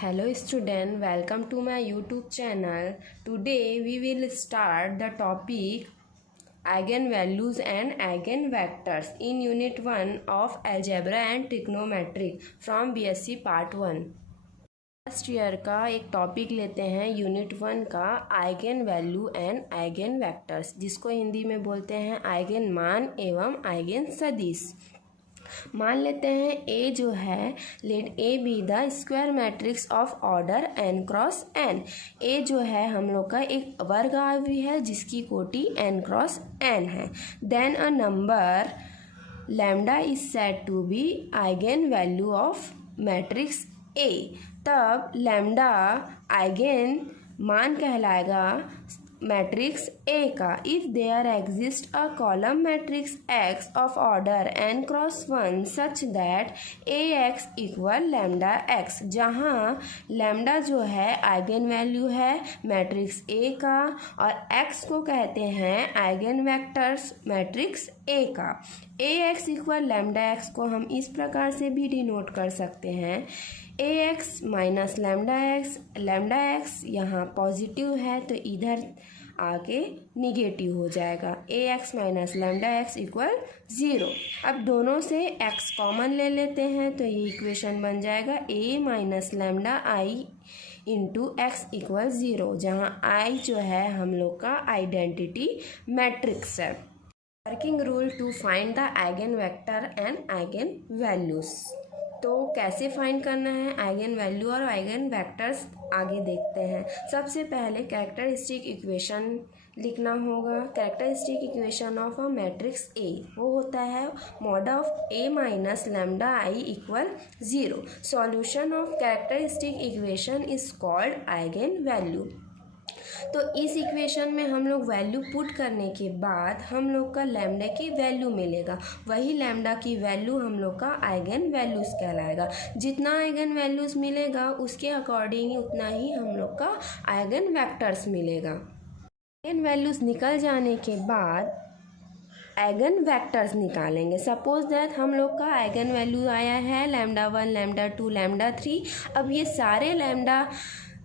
Hello student, welcome to my YouTube channel. Today we will start the topic eigenvalues and eigenvectors in unit 1 of algebra and trigonometry from BSc part 1. First year का एक topic लेते हैं unit 1 का eigen value and eigen vectors, जिसको हिंदी में बोलते हैं eigen मान एवं आइगन सदिश। मान लेते हैं ए जो है, let A be the square matrix of order n cross n। A जो है हम लोग का एक वर्ग अवयवी है जिसकी कोटि n क्रॉस n है। Then a number lambda is said to be eigen value of matrix A. तब लैम्डा आइगन मान कहलाएगा मैट्रिक्स ए का if there exist a column matrix X of order n cross 1 such that A X equal lambda X, जहाँ lambda जो है eigen value है matrix A का और एक्स को कहते हैं आइगन वेक्टर्स मैट्रिक्स ए का। ए एक्स इक्वल लैम्डा एक्स को हम इस प्रकार से भी डिनोट कर सकते हैं, a x minus lambda x यहाँ पॉजिटिव है तो इधर आके निगेटिव हो जाएगा। A x minus lambda x equal 0। अब दोनों से एक्स कॉमन ले लेते हैं तो ये इक्वेशन बन जाएगा A minus lambda I into X equal 0, जहाँ आई जो है हम लोग का आइडेंटिटी मैट्रिक्स है। Working rule to find the eigen vector and eigen values. तो कैसे फाइंड करना है आइगन वैल्यू और आइगन वेक्टर्स आगे देखते हैं। सबसे पहले कैरेक्टरिस्टिक इक्वेशन लिखना होगा। Characteristic equation of a matrix A वो होता है mod of A minus lambda I equal 0। Solution of characteristic equation is called eigen value. तो इस इक्वेशन में हम लोग वैल्यू पुट करने के बाद हम लोग का लैम्डा की वैल्यू मिलेगा, वही लैम्डा की वैल्यू हम लोग का आइगन वैल्यूज कहलाएगा। जितना आइगन वैल्यूज मिलेगा उसके अकॉर्डिंग उतना ही हम लोग का आइगन वेक्टर्स मिलेगा। आइगन वैल्यूज निकल जाने के बाद आइगन वेक्टर्स निकालेंगे। सपोज दैट हम लोग का आइगन वैल्यू आया है लैम्डा 1 लैम्डा 2 लैम्डा 3। अब ये सारे लैम्डा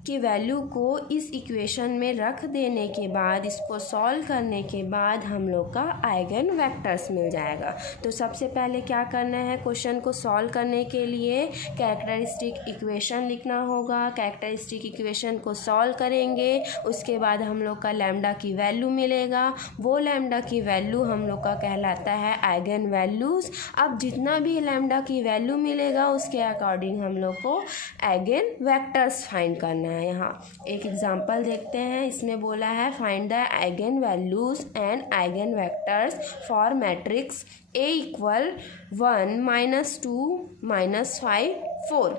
की वैल्यू को इस इक्वेशन में रख देने के बाद इसको सॉल्व करने के बाद हम लोग का आइगन वेक्टर्स मिल जाएगा। तो सबसे पहले क्या करना है, क्वेश्चन को सॉल्व करने के लिए कैरेक्टरिस्टिक इक्वेशन लिखना होगा। कैरेक्टरिस्टिक इक्वेशन को सॉल्व करेंगे, उसके बाद हम लोग का लैम्डा की वैल्यू मिलेगा। वो लैम्डा की वैल्यू हम लोग का कहलाता है आइगन वैल्यूज़। अब जितना भी लैम्डा की वैल्यू मिलेगा उसके अकॉर्डिंग हम लोग को आइगन वेक्टर्स फाइंड करना है। यहाँ एक एग्जांपल देखते हैं, इसमें बोला है find the eigen values and eigen vectors for matrix A equal 1 minus 2 minus 5 4।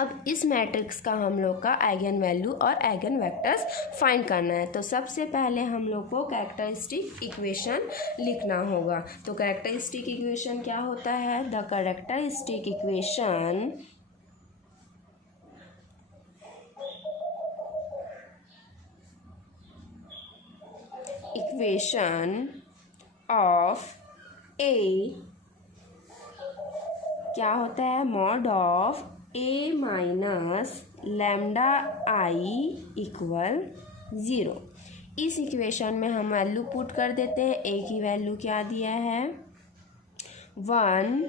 अब इस मैट्रिक्स का हम लोग का आइगन वैल्यू और आइगन वेक्टर्स फाइंड करना है। तो सबसे पहले हम लोग को कैरेक्टरिस्टिक इक्वेशन लिखना होगा। तो कैरेक्टरिस्टिक इक्वेशन क्या होता है, द कैरेक्टरिस्टिक इक्वेशन ऑफ ए क्या होता है, mod of A minus lambda I equal 0। इस इक्वेशन में हम वैल्यू पुट कर देते हैं। ए की वैल्यू क्या दिया है 1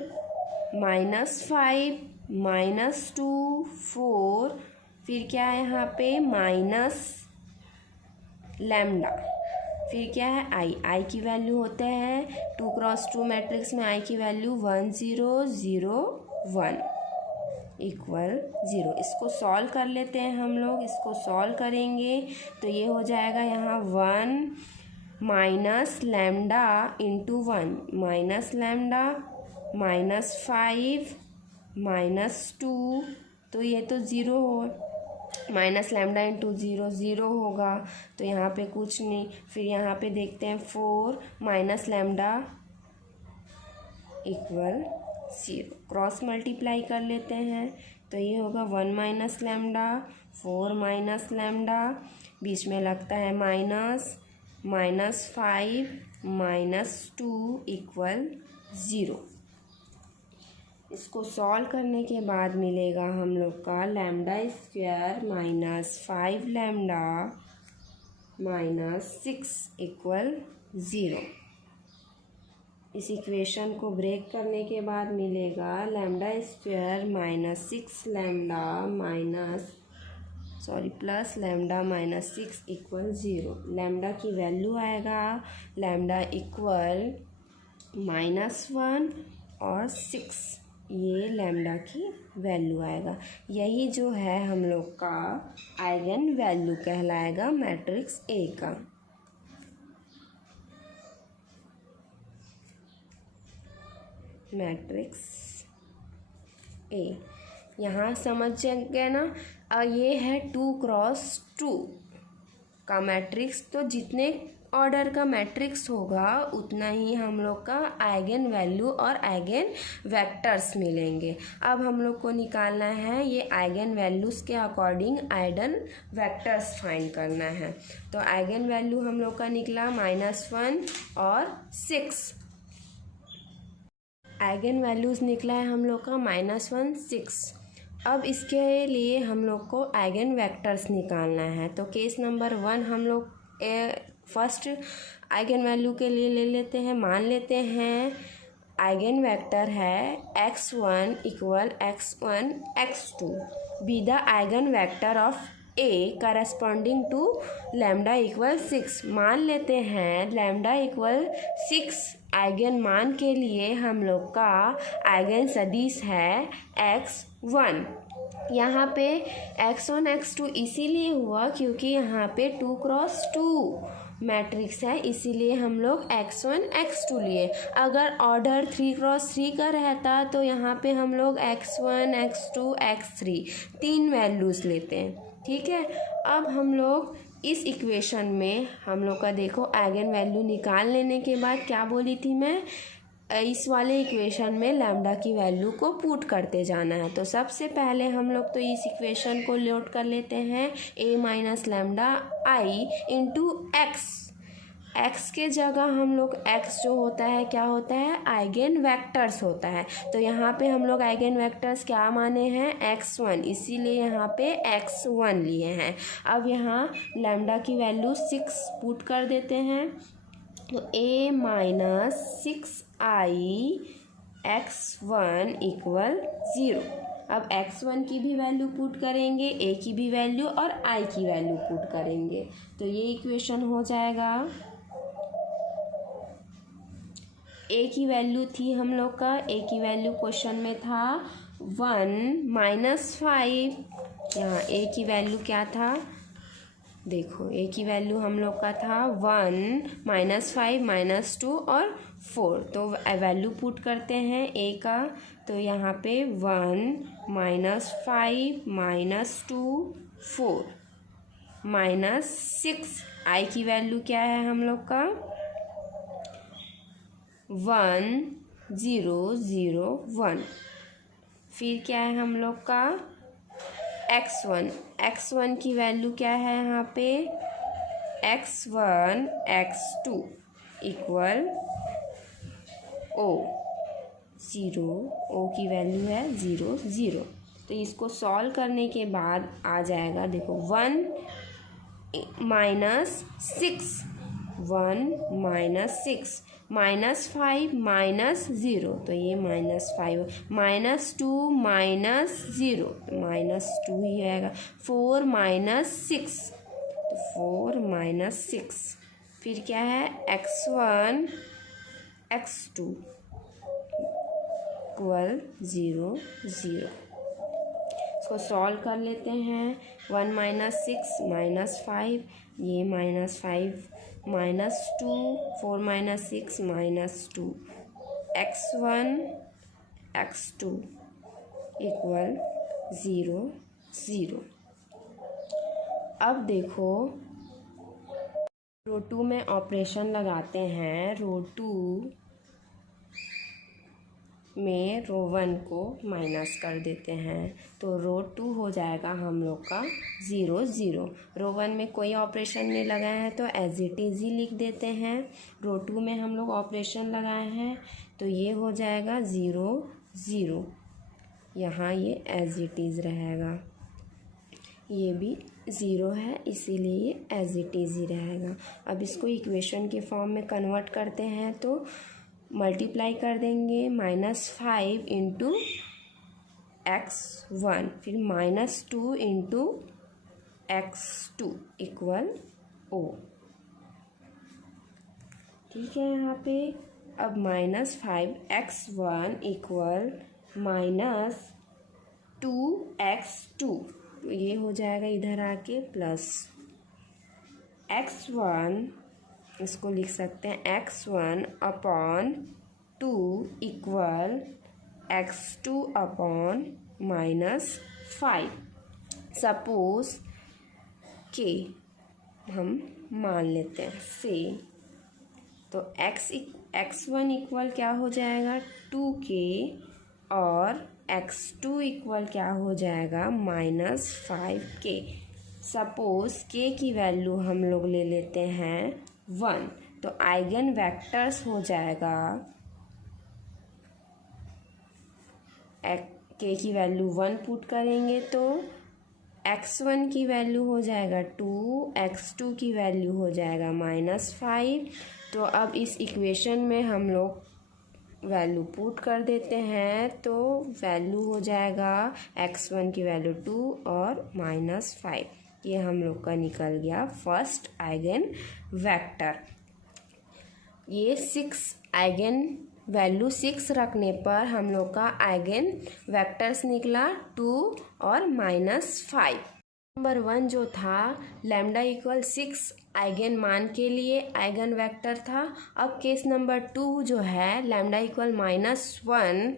माइनस 5 माइनस 2 4, फिर क्या है यहाँ पे माइनस लैम्डा, फिर क्या है आई की वैल्यू होते हैं 2 क्रॉस 2 मैट्रिक्स में आई की वैल्यू 1 0 0 1 इक्वल 0। इसको सॉल्व कर लेते हैं हम लोग। इसको सॉल्व करेंगे तो ये हो जाएगा यहाँ 1 minus lambda into 1 minus lambda minus 5 minus 2, तो ये तो 0 हो, माइनस लैम्डा इंटू 0 0 होगा तो यहाँ पे कुछ नहीं। फिर यहाँ पे देखते हैं 4 minus lambda equal 0, cross multiply कर लेते हैं तो ये होगा 1 माइनस लैम्डा 4 माइनस लैम्डा, बीच में लगता है माइनस माइनस 5 माइनस 2 इक्वल 0। इसको सॉल्व करने के बाद मिलेगा हम लोग का lambda square minus 5 lambda minus 6 equal 0। इस इक्वेशन को ब्रेक करने के बाद मिलेगा lambda square minus 6 lambda plus lambda minus 6 equal 0। Lambda की वैल्यू आएगा लैम्डा इक्वल -1 और 6, ये लैम्डा की वैल्यू आएगा। यही जो है हम लोग का आइगन वैल्यू कहलाएगा मैट्रिक्स ए का। मैट्रिक्स ए यहाँ समझ गए ना। ये है 2 क्रॉस 2 का मैट्रिक्स, तो जितने ऑर्डर का मैट्रिक्स होगा उतना ही हम लोग का आइगन वैल्यू और आइगन वेक्टर्स मिलेंगे। अब हम लोग को निकालना है ये आइगन वैल्यूज़ के अकॉर्डिंग आइगन वेक्टर्स फाइंड करना है। तो आइगन वैल्यू हम लोग का निकला -1 और 6। आइगन वैल्यूज़ निकला है हम लोग का -1 6। अब इसके लिए हम लोग को आइगन वेक्टर्स निकालना है। तो केस नंबर 1 हम लोग फर्स्ट आइगन वैल्यू के लिए ले लेते हैं। मान लेते हैं आइगन वेक्टर है x1 equal x1 x2 be the eigen vector of A corresponding to lambda equal 6। मान लेते हैं लैम्डा इक्वल 6 आइगन मान के लिए हम लोग का आइगन सदिश है x1। यहाँ पे x1 x2 इसीलिए हुआ क्योंकि यहाँ पे 2 क्रॉस 2 मैट्रिक्स है, इसीलिए हम लोग x1 x2 लिए। अगर ऑर्डर 3 क्रॉस 3 का रहता तो यहाँ पे हम लोग x1 x2 x3 3 वैल्यूज़ लेते हैं। ठीक है, अब हम लोग इस इक्वेशन में हम लोग का देखो आइगन वैल्यू निकाल लेने के बाद क्या बोली थी मैं, इस वाले इक्वेशन में लैम्डा की वैल्यू को पुट करते जाना है। तो सबसे पहले हम लोग तो इस इक्वेशन को लोड कर लेते हैं a minus lambda I into x के जगह हम लोग x जो होता है क्या होता है आइगन वेक्टर्स होता है। तो यहाँ पे हम लोग आइगन वेक्टर्स क्या माने हैं x1, इसीलिए यहाँ पे x1 लिए हैं। अब यहाँ लैम्डा की वैल्यू 6 पुट कर देते हैं। तो a minus 6i x1 equal 0। अब x1 की भी वैल्यू पुट करेंगे, a की भी वैल्यू और i की वैल्यू पुट करेंगे। तो ये इक्वेशन हो जाएगा। a की वैल्यू थी हम लोग का, a की वैल्यू क्वेश्चन में था 1 माइनस 5। यहाँ a की वैल्यू क्या था देखो, a की वैल्यू हम लोग का था 1 माइनस 5 माइनस 2 और 4। तो वैल्यू पुट करते हैं a का। तो यहाँ पे 1 माइनस 5 माइनस 2 4 माइनस 6। i की वैल्यू क्या है हम लोग का 1 0 0 1। फिर क्या है हम लोग का x1 की वैल्यू क्या है यहाँ पे x1 x2 इक्वल o की वैल्यू है 0 0। तो इसको सॉल्व करने के बाद आ जाएगा देखो 1 माइनस 6 माइनस 5 माइनस 0, तो ये -5 माइनस 2 माइनस 0 तो -2 ही आएगा। 4 माइनस 6 तो 4 माइनस 6। फिर क्या है x1 x2 इक्वल 0 0। इसको सॉल्व कर लेते हैं। 1 माइनस 6 माइनस 5, ये -5 minus 2 4 minus 6 minus 2 x1 x2 equal 0 0। अब देखो रो 2 में ऑपरेशन लगाते हैं। रो 2 में रो 1 को माइनस कर देते हैं, तो रो 2 हो जाएगा हम लोग का 0 0। रो 1 में कोई ऑपरेशन नहीं लगाया है तो एज इट इज़ ही लिख देते हैं। रो 2 में हम लोग ऑपरेशन लगाए हैं तो ये हो जाएगा 0 0। यहाँ ये एज इट इज़ रहेगा, ये भी 0 है इसीलिए ये एज इट इज़ ही रहेगा। अब इसको इक्वेशन के फॉर्म में कन्वर्ट करते हैं तो मल्टीप्लाई कर देंगे -5 इंटू x1, फिर -2 इंटू x2 इक्वल O। ठीक है, यहाँ पे अब -5x1 इक्वल -2x2, तो ये हो जाएगा इधर आके प्लस x1, इसको लिख सकते हैं x1 upon 2 equal x2 upon -5। Suppose के हम मान लेते हैं से, तो x1 इक्वल क्या हो जाएगा 2k और x2 इक्वल क्या हो जाएगा -5k। सपोज k की वैल्यू हम लोग ले लेते हैं 1, तो आइगन वेक्टर्स हो जाएगा k की वैल्यू 1 पुट करेंगे तो x1 की वैल्यू हो जाएगा 2, x2 की वैल्यू हो जाएगा -5। तो अब इस इक्वेशन में हम लोग वैल्यू पुट कर देते हैं तो वैल्यू हो जाएगा x1 की वैल्यू 2 और -5। ये हम लोग का निकल गया फर्स्ट आइगन वेक्टर। ये 6 आइगन वैल्यू 6 रखने पर हम लोग का आइगन वेक्टर्स निकला 2 और -5। नंबर 1 जो था लैम्डा इक्वल 6 आइगन मान के लिए आइगन वेक्टर था। अब केस नंबर 2 जो है लैम्डा इक्वल -1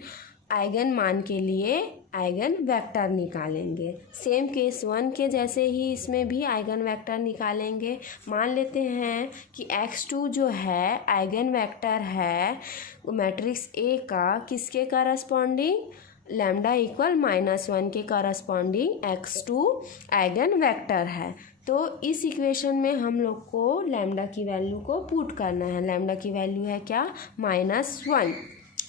आइगन मान के लिए आइगन वेक्टर निकालेंगे। सेम केस 1 के जैसे ही इसमें भी आइगन वेक्टर निकालेंगे। मान लेते हैं कि x2 जो है आइगन वेक्टर है मैट्रिक्स A का किसके करस्पॉन्डिंग, लैम्डा इक्वल -1 के करस्पॉन्डिंग x2 आइगन वेक्टर है। तो इस इक्वेशन में हम लोग को लैम्डा की वैल्यू को पुट करना है। लैम्डा की वैल्यू है क्या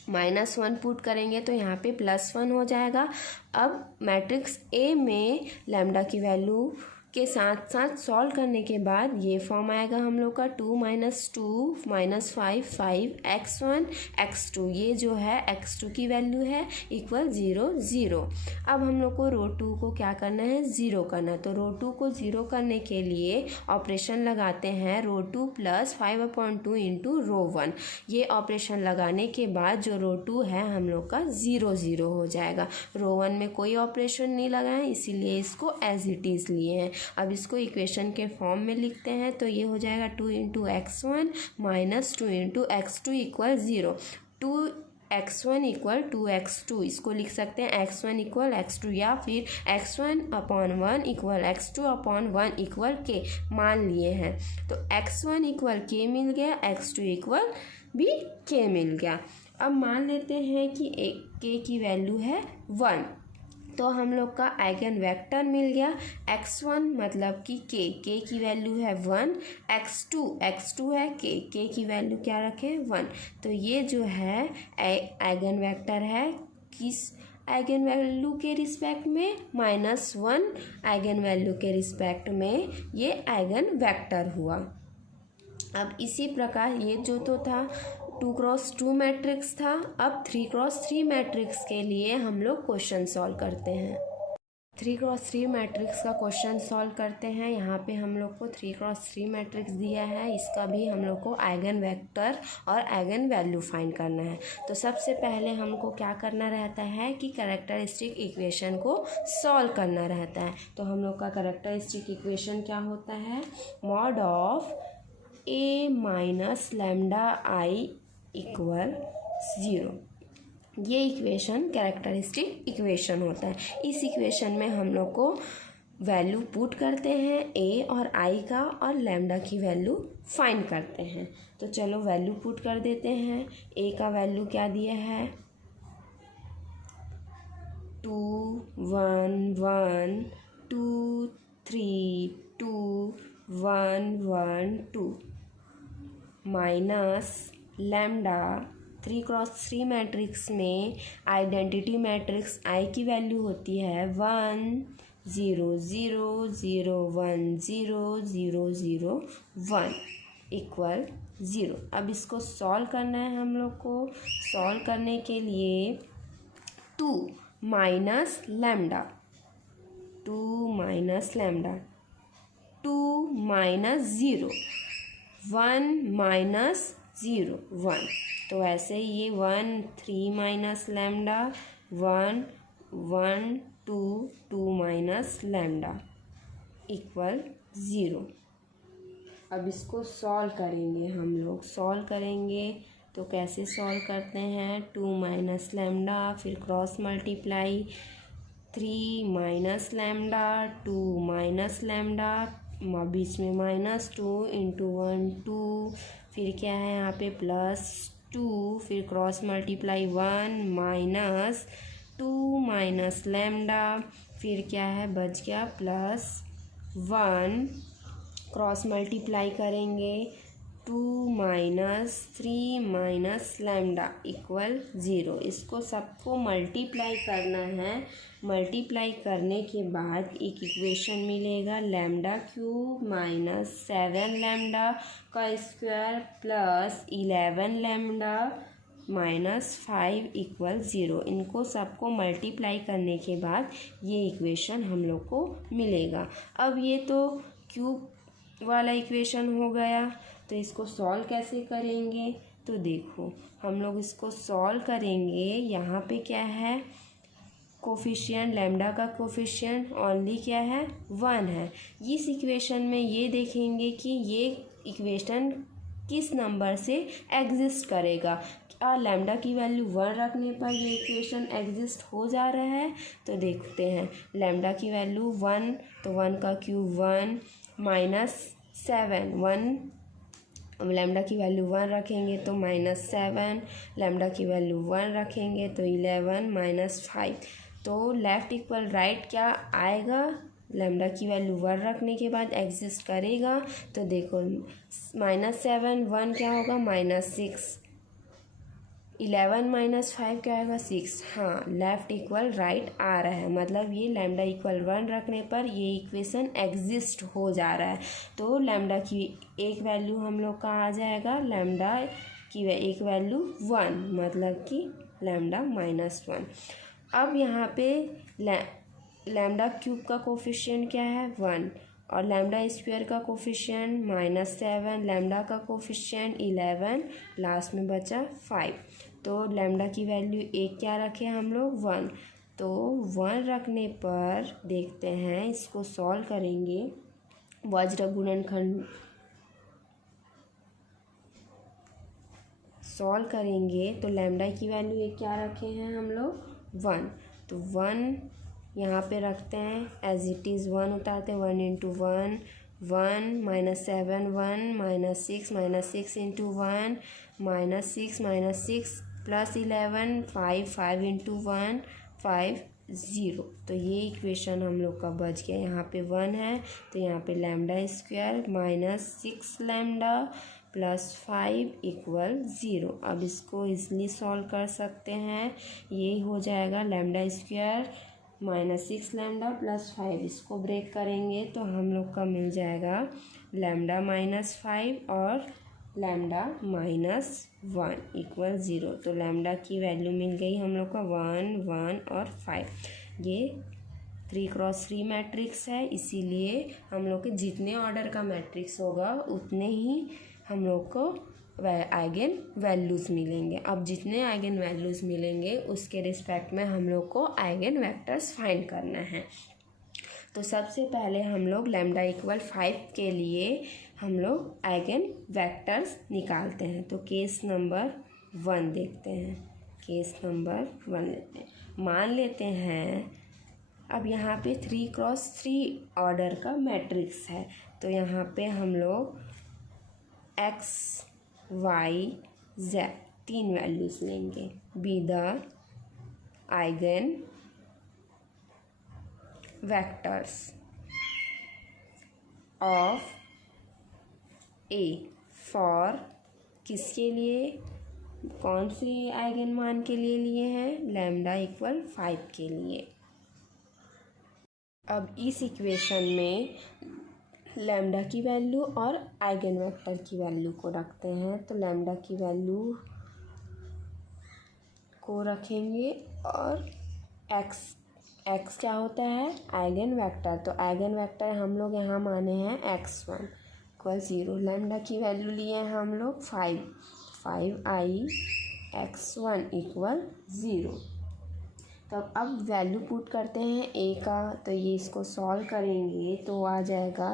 -1 पुट करेंगे तो यहाँ पे +1 हो जाएगा। अब मैट्रिक्स A में लैम्डा की वैल्यू के साथ साथ सॉल्व करने के बाद ये फॉर्म आएगा हम लोग का 2 - 2 -5 5 x1 x2, ये जो है x2 की वैल्यू है इक्वल 0 0। अब हम लोग को रो 2 को क्या करना है 0 करना है। तो रो 2 को 0 करने के लिए ऑपरेशन लगाते हैं रो 2 + 5/2 इंटू रो 1। ये ऑपरेशन लगाने के बाद जो रो 2 है हम लोग का 0 0 हो जाएगा। रो 1 में कोई ऑपरेशन नहीं लगा है इसीलिए इसको एज इट इज़ लिए हैं। अब इसको इक्वेशन के फॉर्म में लिखते हैं तो ये हो जाएगा 2 × x1 - 2 × x2 equal 0। 2x1 equal 2x2, इसको लिख सकते हैं x1 इक्वल x2 या फिर x1/1 equal x2/1 equal k मान लिए हैं। तो x1 इक्वल k मिल गया, x2 इक्वल भी k मिल गया। अब मान लेते हैं कि k की वैल्यू है 1, तो हम लोग का आइगन वेक्टर मिल गया x1 मतलब कि k की वैल्यू है 1, x2 है k की वैल्यू क्या रखें 1। तो ये जो है आइगन वेक्टर है किस आइगन वैल्यू के रिस्पेक्ट में -1 आइगन वैल्यू के रिस्पेक्ट में ये आइगन वेक्टर हुआ। अब इसी प्रकार ये जो तो था 2x2 मैट्रिक्स था। अब 3x3 मैट्रिक्स के लिए हम लोग क्वेश्चन सॉल्व करते हैं। 3x3 मैट्रिक्स का क्वेश्चन सॉल्व करते हैं। यहाँ पे हम लोग को 3x3 मैट्रिक्स दिया है, इसका भी हम लोग को आइगन वेक्टर और आइगन वैल्यू फाइंड करना है। तो सबसे पहले हमको क्या करना रहता है कि कैरेक्टरिस्टिक इक्वेशन को सॉल्व करना रहता है। तो हम लोग का कैरेक्टरिस्टिक इक्वेशन क्या होता है, mod of A - λI equal 0। ये इक्वेशन कैरेक्टरिस्टिक इक्वेशन होता है। इस इक्वेशन में हम लोग को वैल्यू पुट करते हैं A और I का और लैम्डा की वैल्यू फाइंड करते हैं। तो चलो वैल्यू पुट कर देते हैं। A का वैल्यू क्या दिया है 2 1 1 2 3 2 1 1 2 माइनस लैम्डा 3x3 मैट्रिक्स में आइडेंटिटी मैट्रिक्स आई की वैल्यू होती है 1 0 0 0 1 0 0 0 1 इक्वल 0। अब इसको सॉल्व करना है हम लोग को। सॉल्व करने के लिए 2 minus lambda 2 minus lambda 2 minus 0 1 minus 0 1। तो ऐसे ही ये 1 3 minus lambda 1 1 2 2 minus lambda equal 0। अब इसको सॉल्व करेंगे हम लोग। सॉल्व करेंगे तो कैसे सॉल्व करते हैं, 2 माइनस लैम्डा फिर cross multiply 3 minus lambda 2 minus lambda बीच में -2 इंटू 1 2 फिर क्या है यहाँ पे +2 फिर cross multiply 1 minus 2 minus lambda फिर क्या है बच गया +1 क्रॉस मल्टीप्लाई करेंगे 2 माइनस 3 माइनस लैम्डा इक्वल 0। इसको सबको मल्टीप्लाई करना है। मल्टीप्लाई करने के बाद एक इक्वेशन मिलेगा लैम्डा क्यूब माइनस 7 लैम्डा का square plus 11 lambda minus 5 equal 0। इनको सबको मल्टीप्लाई करने के बाद ये इक्वेशन हम लोग को मिलेगा। अब ये तो क्यूब वाला इक्वेशन हो गया, तो इसको सॉल्व कैसे करेंगे, तो देखो हम लोग इसको सॉल्व करेंगे। यहाँ पे क्या है कोफिशिएंट, लैम्डा का कोफिशिएंट ओनली क्या है 1 है। इस इक्वेशन में ये देखेंगे कि ये इक्वेशन किस नंबर से एग्जिस्ट करेगा। क्या लैम्डा की वैल्यू 1 रखने पर ये इक्वेशन एग्जिस्ट हो जा रहा है, तो देखते हैं। लैम्डा की वैल्यू 1 तो 1 का क्यूब 1 -7 1 लैम्डा की वैल्यू 1 रखेंगे तो -7 लैम्डा की वैल्यू 1 रखेंगे तो 11 -5। तो लेफ़्ट इक्वल राइट क्या आएगा, लैम्डा की वैल्यू 1 रखने के बाद एग्जिस्ट करेगा। तो देखो -7 1 क्या होगा -6 11 -5 क्या आएगा 6। हाँ लेफ़्ट इक्वल राइट आ रहा है, मतलब ये लैम्डा इक्वल 1 रखने पर ये इक्वेशन एग्जिस्ट हो जा रहा है। तो लैम्डा की एक वैल्यू हम लोग का आ जाएगा, लैम्डा की एक वैल्यू 1 मतलब कि लैम्डा -1। अब यहाँ पे लैम्डा क्यूब का कोफिशिएंट क्या है 1 और लैम्डा स्क्वायर का कोफिशिएंट -7 लैम्डा का कोफिशिएंट 11 लास्ट में बचा 5। तो लैम्डा की वैल्यू एक क्या रखे हम लोग 1, तो 1 रखने पर देखते हैं इसको सॉल्व करेंगे। वज्र गुणनखंड सॉल्व करेंगे तो लैम्डा की वैल्यू एक क्या रखे हैं हम लोग 1, तो 1 यहाँ पे रखते हैं एज इट इज़ 1 उतारते हैं 1 इंटू 1 1 -7 1 -6 6 इंटू 1 -6 -6 +11 5 5 इंटू 1 5 0। तो ये इक्वेशन हम लोग का बच गया। यहाँ पे 1 है तो यहाँ पे लैम्डा स्क्वायर -6 लैम्डा +5 इक्वल 0। अब इसको इजली सॉल्व कर सकते हैं। ये हो जाएगा लैम्डा स्क्वायर -6 लैम्डा +5, इसको ब्रेक करेंगे तो हम लोग का मिल जाएगा लैम्डा -5 और लैम्डा -1 इक्वल 0। तो लैम्डा की वैल्यू मिल गई हम लोग का 1 1 और 5। ये 3x3 मैट्रिक्स है, इसीलिए हम लोग के जितने ऑर्डर का मैट्रिक्स होगा उतने ही हम लोग को आइगन वैल्यूज़ मिलेंगे। अब जितने आइगन वैल्यूज़ मिलेंगे उसके रिस्पेक्ट में हम लोग को आइगन वेक्टर्स फाइंड करना है। तो सबसे पहले हम लोग लैम्डा इक्वल 5 के लिए हम लोग आइगन वेक्टर्स निकालते हैं। तो केस नंबर 1 देखते हैं। केस नंबर 1 लेते हैं। मान लेते हैं अब यहाँ पे 3x3 ऑर्डर का मैट्रिक्स है, तो यहाँ पे हम लोग x y z 3 वैल्यूज़ लेंगे। B the eigen vectors of A for किसके लिए कौन से आइगन मान के लिए हैं? लैम्डा इक्वल 5 के लिए। अब इस इक्वेशन में लैम्डा की वैल्यू और आइगन वेक्टर की वैल्यू को रखते हैं। तो लैम्डा की वैल्यू को रखेंगे और एक्स क्या होता है? Eigen vector. तो आइगन वेक्टर हम लोग यहाँ माने हैं x1 इक्वल 0। लैम्डा की वैल्यू लिए हैं हम लोग 5i x1 इक्वल 0। तो अब वैल्यू पुट करते हैं a का। तो ये इसको सॉल्व करेंगे तो आ जाएगा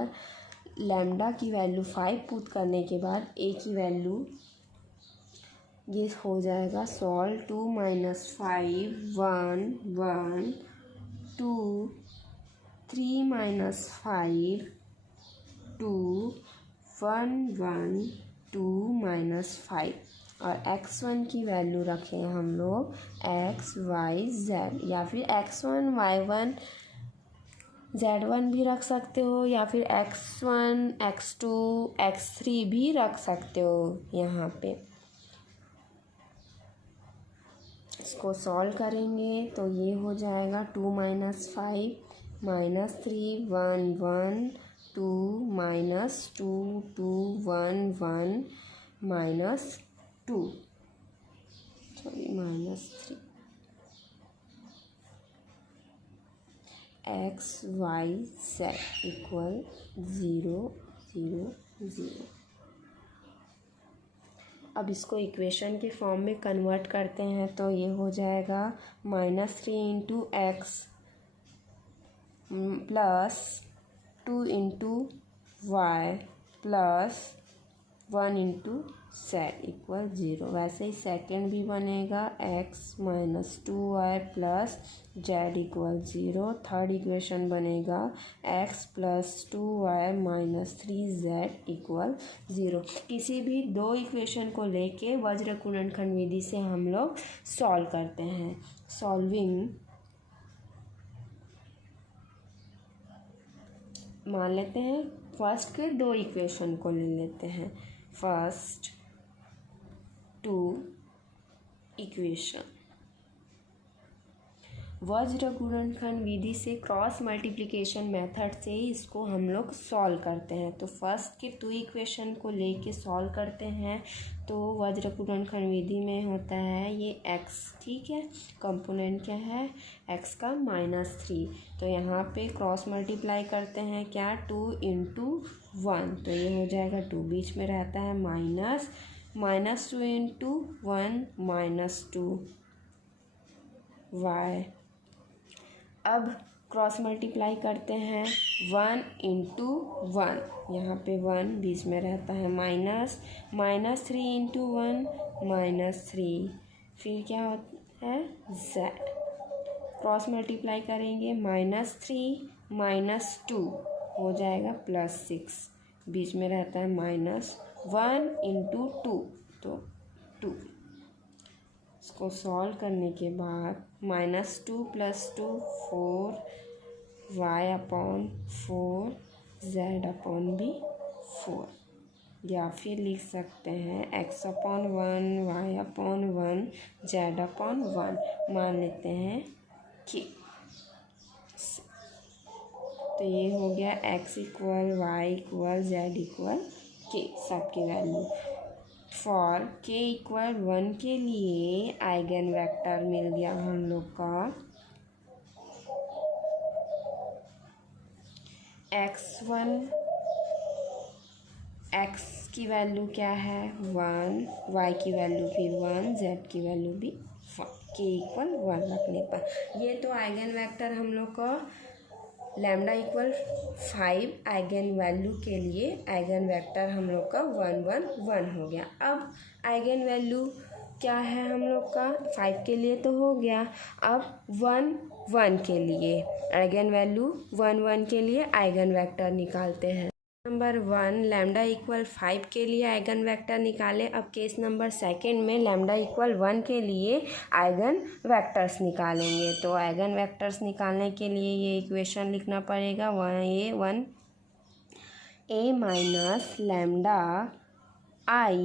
लैम्डा की वैल्यू 5 पुट करने के बाद a की वैल्यू ये हो जाएगा सॉल्व 2 - 5 1 1 2 3 - 5 2 1 1 2 - 5 और x1 की वैल्यू रखें हम लोग x y z या फिर x1 y1 z1 भी रख सकते हो या फिर x1 x2 x3 भी रख सकते हो। यहाँ पे इसको सॉल्व करेंगे तो ये हो जाएगा 2 - 5 -3 1 1 2 -2 2 1 1 -2 -3 x y z इक्वल 0 0 0। अब इसको इक्वेशन के फॉर्म में कन्वर्ट करते हैं तो ये हो जाएगा -3 into X plus 2 into Y plus 1 into z equal 0। वैसे ही सेकेंड भी बनेगा x - 2y plus z equal 0। Third equation बनेगा x plus 2y - 3z equal 0। किसी भी दो इक्वेशन को लेके वज्र गुणनखंड विधि से हम लोग सॉल्व करते हैं। सॉल्विंग मान लेते हैं फर्स्ट के दो इक्वेशन को ले लेते हैं। फर्स्ट 2 इक्वेशन वज्र गुणनखंड विधि से क्रॉस मल्टीप्लिकेशन मेथड से इसको हम लोग सॉल्व करते हैं। तो फर्स्ट के 2 इक्वेशन को लेके सॉल्व करते हैं तो वज्र गुणनखंड विधि में होता है ये x, ठीक है। कंपोनेंट क्या है? x का -3। तो यहाँ पे क्रॉस मल्टीप्लाई करते हैं क्या? 2 इंटू 1 तो ये हो जाएगा 2 बीच में रहता है -2 इंटू 1 -2 y। अब क्रॉस मल्टीप्लाई करते हैं 1 इंटू 1 यहाँ पे 1 बीच में रहता है -3 इंटू 1 -3 फिर क्या होता है z। क्रॉस मल्टीप्लाई करेंगे -3 -2 हो जाएगा +6 बीच में रहता है -1 इंटू 2 तो 2। इसको सॉल्व करने के बाद -2 + 2 4 y/4 z/भी 4 या फिर लिख सकते हैं x/1 y/1 z/1 मान लेते हैं कि तो ये हो गया x = y = z = k सबकी वैल्यू। फॉर k = 1 के लिए आइगन वेक्टर मिल गया हम लोग का x1 x की वैल्यू क्या है 1, y की वैल्यू भी 1, z की वैल्यू भी 1, k = 1 रखने पर ये तो आइगन वेक्टर हम लोग का लैम्डा = 5 आइगन वैल्यू के लिए आइगन वेक्टर हम लोग का 1 1 1 हो गया। अब आइगन वैल्यू क्या है हम लोग का 5 के लिए तो हो गया। अब 1 1 के लिए आइगन वैल्यू 1 1 के लिए आइगन वेक्टर निकालते हैं। नंबर 1 लैम्डा = 5 के लिए आइगन वेक्टर निकाले। अब केस नंबर सेकेंड में लैम्डा = 1 के लिए आइगन वेक्टर्स निकालेंगे। तो आइगन वेक्टर्स निकालने के लिए ये इक्वेशन लिखना पड़ेगा a - लैम्डा i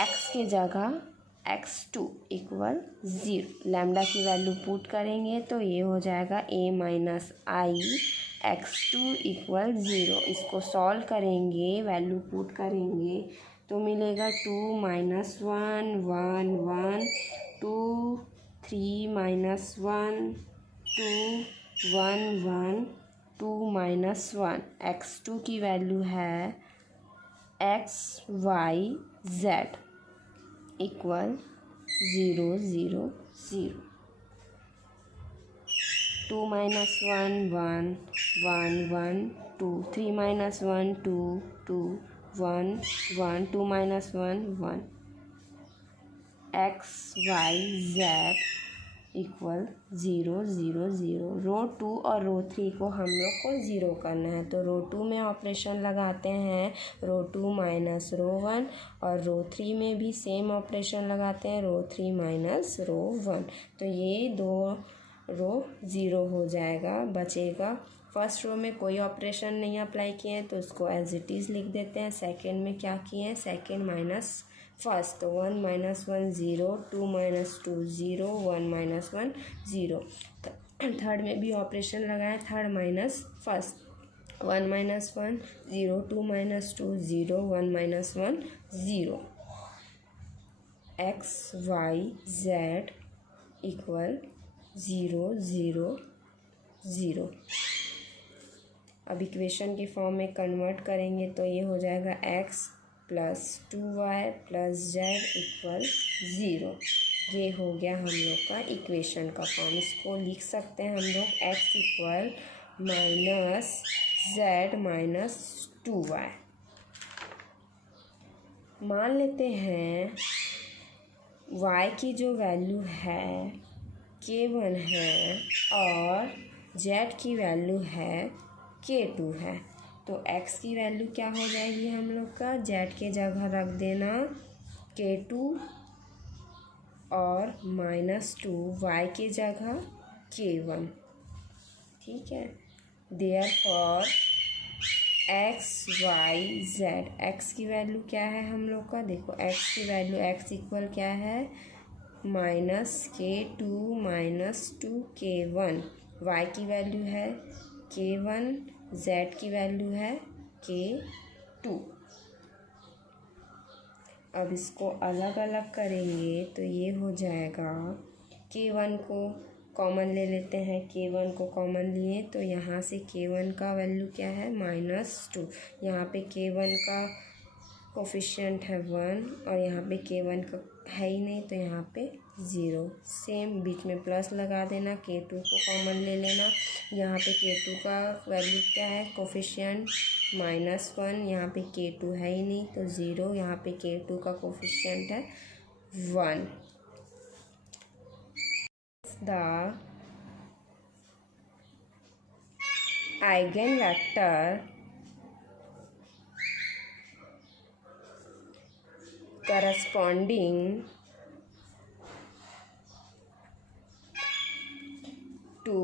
x के जगह x2 इक्वल 0। लैम्डा की वैल्यू पुट करेंगे तो ये हो जाएगा a minus I x2 equal 0। इसको सॉल्व करेंगे, वैल्यू पुट करेंगे तो मिलेगा 2 माइनस 1 1 1 2 3 माइनस 1 2 1 1 2 माइनस 1। x2 की वैल्यू है x y z equal 0 0 0। 2 minus 1 1 1 1 2 3 minus 1 2 2 1 1 2 minus 1 1। x y z equal 0 0 0। रो 2 और रो 3 को हम लोग को 0 करना है तो रो 2 में ऑपरेशन लगाते हैं, रो 2 माइनस रो 1, और रो 3 में भी सेम ऑपरेशन लगाते हैं, रो 3 माइनस रो 1। तो ये दो रो 0 हो जाएगा, बचेगा। फर्स्ट रो में कोई ऑपरेशन नहीं अप्लाई किए हैं तो उसको एज इट इज़ लिख देते हैं। सेकेंड में क्या किए हैं, सेकेंड माइनस फर्स्ट, तो 1 माइनस 1 0, 2 माइनस 2 0, 1 माइनस 1 0। थर्ड में भी ऑपरेशन लगाए, third minus first, 1 minus 1 0, 2 minus 2 0, 1 minus 1 0। x y z equal 0 0 0। अब इक्वेशन के फॉर्म में कन्वर्ट करेंगे तो ये हो जाएगा x plus 2y plus Z equal 0। ये हो गया हम लोग का इक्वेशन का फॉर्म। इसको लिख सकते हैं हम लोग x equal minus Z minus 2y। मान लेते हैं y की जो वैल्यू है k1 है और z की वैल्यू है k2 है, तो x की वैल्यू क्या हो जाएगी हम लोग का, z के जगह रख देना k2 और माइनस 2 y के जगह k1। ठीक है, therefore x y z, x की वैल्यू क्या है हम लोग का, देखो x की वैल्यू x इक्वल क्या है minus k2 minus 2 k1, y की वैल्यू है k1, z की वैल्यू है k2। अब इसको अलग अलग करेंगे तो ये हो जाएगा, k1 को कॉमन ले लेते हैं, k1 को कॉमन लिए तो यहाँ से k1 का वैल्यू क्या है -2, यहाँ पे k1 का कोफिशिएंट है 1 और यहाँ पे k1 का है ही नहीं तो यहाँ पे 0। सेम बीच में प्लस लगा देना, k2 को कॉमन ले लेना, यहाँ पे k2 का वैल्यू क्या है कोफिशिएंट -1, यहाँ पे k2 है ही नहीं तो 0, यहाँ पे k2 का कोफिशिएंट है 1। The eigen vector corresponding to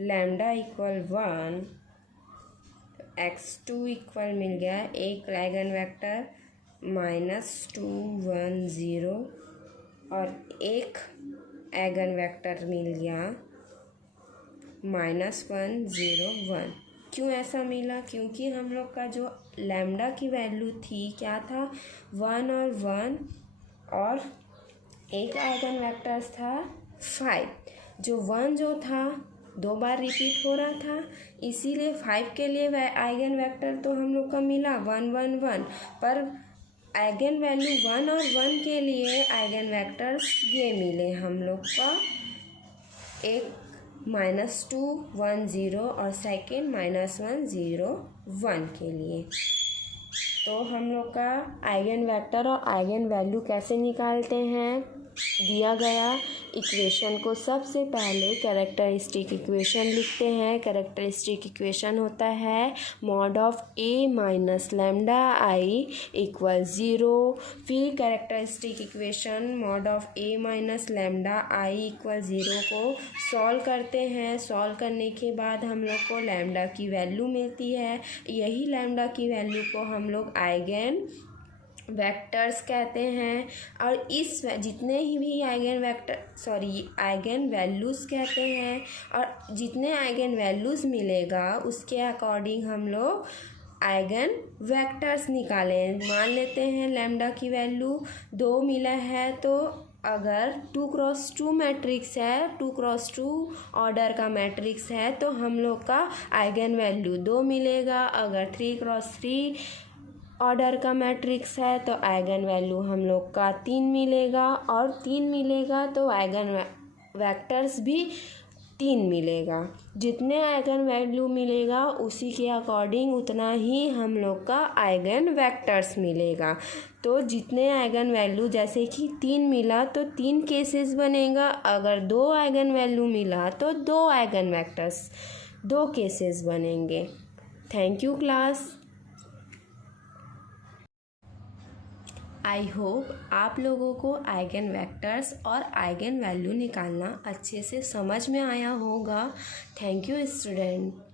lambda equal 1, x2 equal मिल गया एक आइगन वेक्टर -2 1 0 और एक आइगन वेक्टर मिल गया -1 0 1। क्यों ऐसा मिला, क्योंकि हम लोग का जो लैम्डा की वैल्यू थी क्या था 1 और 1 और एक आइगन वेक्टर्स था 5। जो 1 जो था 2 बार रिपीट हो रहा था, इसीलिए 5 के लिए आइगन वेक्टर तो हम लोग का मिला 1 1 1, पर आइगन वैल्यू 1 और 1 के लिए आइगन वेक्टर्स ये मिले हम लोग का, एक -2 1 0 और सेकेंड -1 0 1 के लिए। तो हम लोग का आइगन वेक्टर और आइगन वैल्यू कैसे निकालते हैं, दिया गया इक्वेशन को सबसे पहले कैरेक्टरिस्टिक इक्वेशन लिखते हैं। कैरेक्टरिस्टिक इक्वेशन होता है mod of a minus lambda I equal 0। फिर characteristic equation mod of a minus lambda I equal 0 को सॉल्व करते हैं। सॉल्व करने के बाद हम लोग को लैम्डा की वैल्यू मिलती है। यही लैम्डा की वैल्यू को हम लोग आइगन वेक्टर्स कहते हैं। और इस जितने ही भी आइगन वैल्यूज़ कहते हैं, और जितने आइगन वैल्यूज़ मिलेगा उसके अकॉर्डिंग हम लोग आइगन वेक्टर्स निकालें। मान लेते हैं लैम्डा की वैल्यू 2 मिला है, तो अगर 2x2 मैट्रिक्स है, 2x2 ऑर्डर का मैट्रिक्स है, तो हम लोग का आइगन वैल्यू 2 मिलेगा। अगर 3x3 ऑर्डर का मैट्रिक्स है तो आइगन वैल्यू हम लोग का 3 मिलेगा, और 3 मिलेगा तो आइगन वेक्टर्स भी 3 मिलेगा। जितने आइगन वैल्यू मिलेगा उसी के अकॉर्डिंग उतना ही हम लोग का आइगन वेक्टर्स मिलेगा। तो जितने आइगन वैल्यू, जैसे कि 3 मिला तो 3 केसेस बनेगा, अगर 2 आइगन वैल्यू मिला तो 2 आइगन वेक्टर्स, 2 केसेस बनेंगे। Thank you class. I hope आप लोगों को आइगन वेक्टर्स और आइगन वैल्यू निकालना अच्छे से समझ में आया होगा। Thank you student.